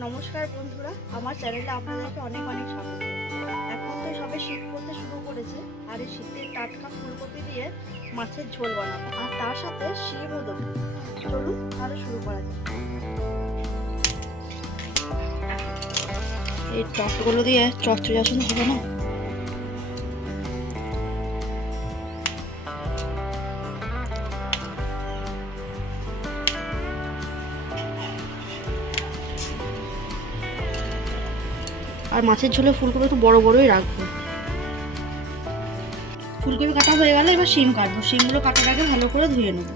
নমস্কার বন্ধুরা, আমার চ্যানেলে আপনাদেরকে অনেক অনেক স্বাগত। এখন তো সবে শীত পড়তে শুরু করেছে, আর এই শীতের টাটকা ফুলকপি দিয়ে মাছের ঝোল বানাবো, আর তার সাথে শিমও দেবো। চলুন তাহলে শুরু করা যাক। এই টকগুলো দিয়ে চচ্চড়ি আসন হবে না? আর মাছের ঝোলে ফুলকপি একটু বড় বড়ই রাখবো। ফুলকপি কাটা হয়ে গেলে এবার শিম কাটবো। শিমগুলো কাটার আগে ভালো করে ধুয়ে নেব।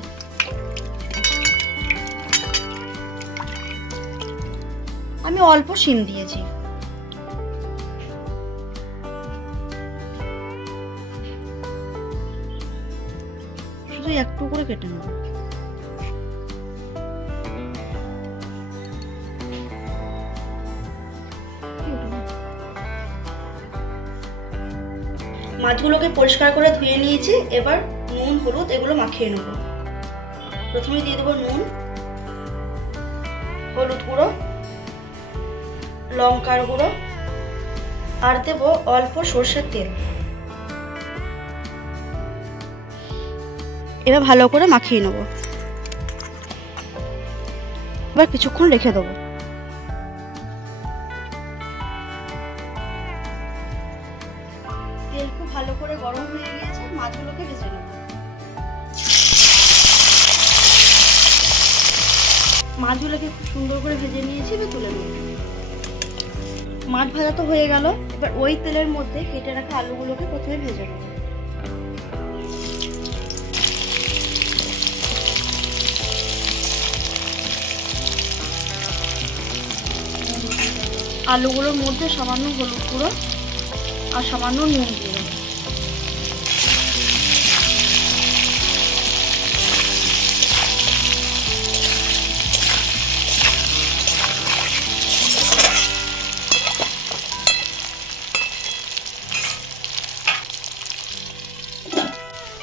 আমি অল্প শিম দিয়েছি। শুধু একটু করে কেটে নেব। মাছগুলোকে পরিষ্কার করে ধুয়ে নিয়েছি। এবার নুন হলুদ এগুলো মাখিয়ে নেব। প্রথমে দিয়ে দেবো নুন, হলুদ গুঁড়ো, লঙ্কার গুঁড়ো, আর দেব অল্প সর্ষের তেল। এবার ভালো করে মাখিয়ে নেব। এবার কিছুক্ষণ রেখে দেবো। তেল খুব ভালো করে গরম হয়ে গিয়েছে, মাছগুলোকে ভেজে নেব। মাছগুলোকে খুব সুন্দর করে ভেজে নিয়েছি, এবার তুলে নেব। মাছ ভাজা তো হয়ে গেল। এবার ওই তেলের মধ্যে কেটে রাখা আলুগুলোকে প্রথমে ভেজে নেব। আলুগুলোর মধ্যে সামান্য হলুদ গুঁড়ো আর সামান্য নুন দিয়ে দেবো।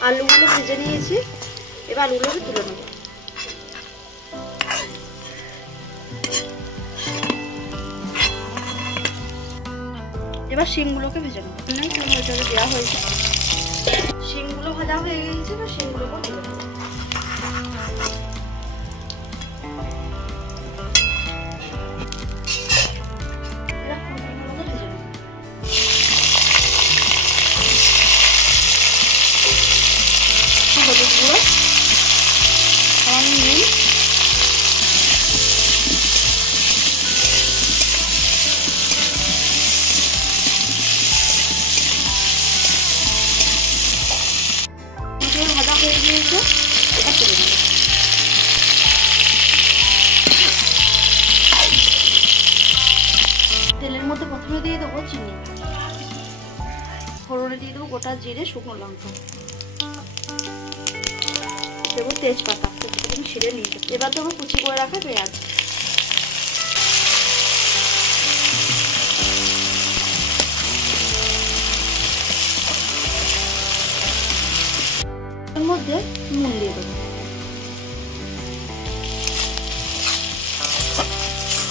আলুগুলো ভেজে নিয়েছি, এবার আলুগুলোকে তুলে নেব। এবার শিমগুলোকে ভেজে নেব। দেওয়া হয়েছে, শিমগুলো ভাজা হয়ে গিয়েছে। এবার শিমগুলোকে তুলে নেব। হলুদ গুঁড়ো, নুন, ভাজা হয়ে গিয়েছে। এটা তুলে নেব। তেলের মধ্যে প্রথমে দিয়ে দেবো চিনি, ফোড়নে দিয়ে দেবো গোটা জিরে, শুকনো লঙ্কা, দেবো তেজপাতা, তেজপাতা ছিঁড়ে নিয়েছি। এবার দেবো কুচি করে রাখা পেঁয়াজ, এর মধ্যে নুন দিয়ে দেবো।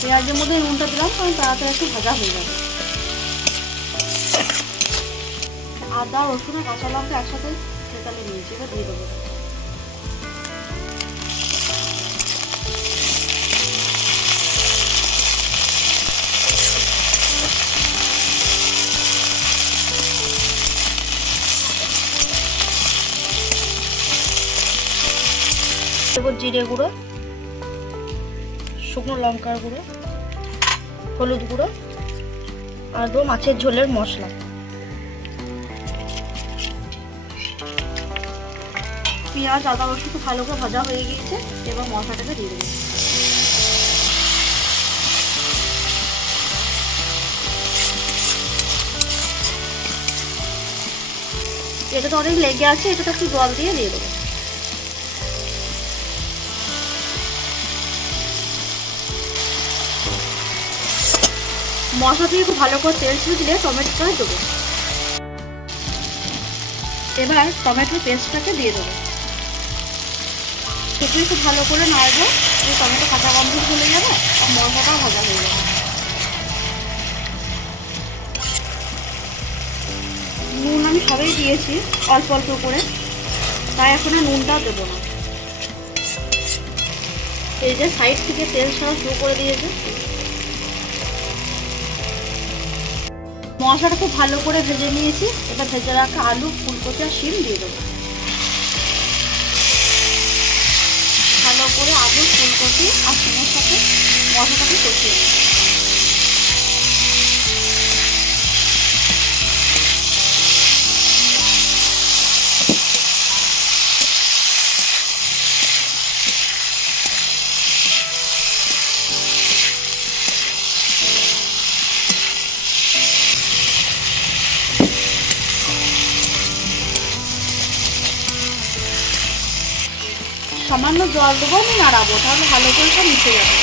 পেঁয়াজের মধ্যে নুনটা দিলাম কারণ তাড়াতাড়ি একটু ভাজা হয়ে যাবে। আদা, রসুন আর কাঁচা লঙ্কা একসাথে থেতালে নিয়েছি, এবার দিয়ে দেবো। দেবো জিরে গুঁড়ো, শুকনো লঙ্কার গুঁড়ো, হলুদ গুঁড়ো, আর দেবো মাছের ঝোলের মশলা। পেঁয়াজ, আদা, রসুন খুব ভালো করে ভাজা হয়ে গিয়েছে। এবার মশলাটাকে দিয়ে দেবো। এটা তো অনেক লেগে আছে, এটা একটু জল দিয়ে দেবো। মশলা দিয়ে খুব ভালো করে তেল ছেড়ে দিলে টমেটোটা দেবো। এবার টমেটো পেস্টটাকে দিয়ে দেবো। সেটা একটু ভালো করে নাড়বো, টমেটো কাঁচা গন্ধ চলে যাবে আর মশলাটাও ভাজা হয়ে যাবে। দিয়েছি অল্প অল্প করে, তাই এখন আর নুনটাও দেবো না। এই যে সাইড থেকে তেল ছাড়া শুরু করে দিয়েছে। মশলাটা খুব ভালো করে ভেজে নিয়েছি। এবার ভেজে রাখা আলু, ফুলকপি আর শিম দিয়ে দেবো। ভালো করে আলু, ফুলকপি আর শিমের সাথে মশলাটাকে কষিয়ে নেব। সামান্য জল দেবো, আমি নাড়াবো, তাহলে ভালো করে সব মিশে যাবে।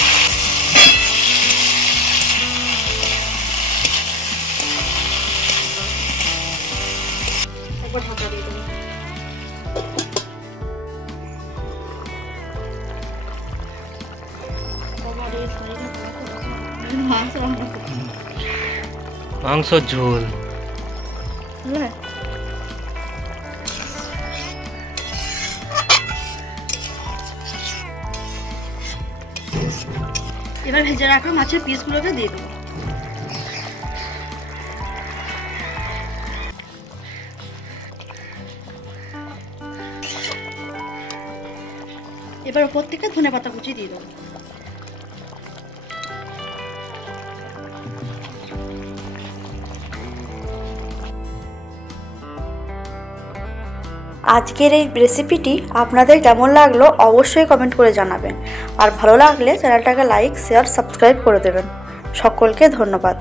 একবার ঢাকা দিয়ে দেবো। মাংস ঝোল। এবার ভেজে রাখা মাছের পিসগুলোকে দিয়ে দেবো। এবার ওপর থেকে ধনেপাতা কুচি দিয়ে দেবো। আজকের এই রেসিপিটি আপনাদের কেমন লাগলো অবশ্যই কমেন্ট করে জানাবেন। আর ভালো লাগলে চ্যানেলটাকে লাইক, শেয়ার, সাবস্ক্রাইব করে দেবেন। সকলকে ধন্যবাদ।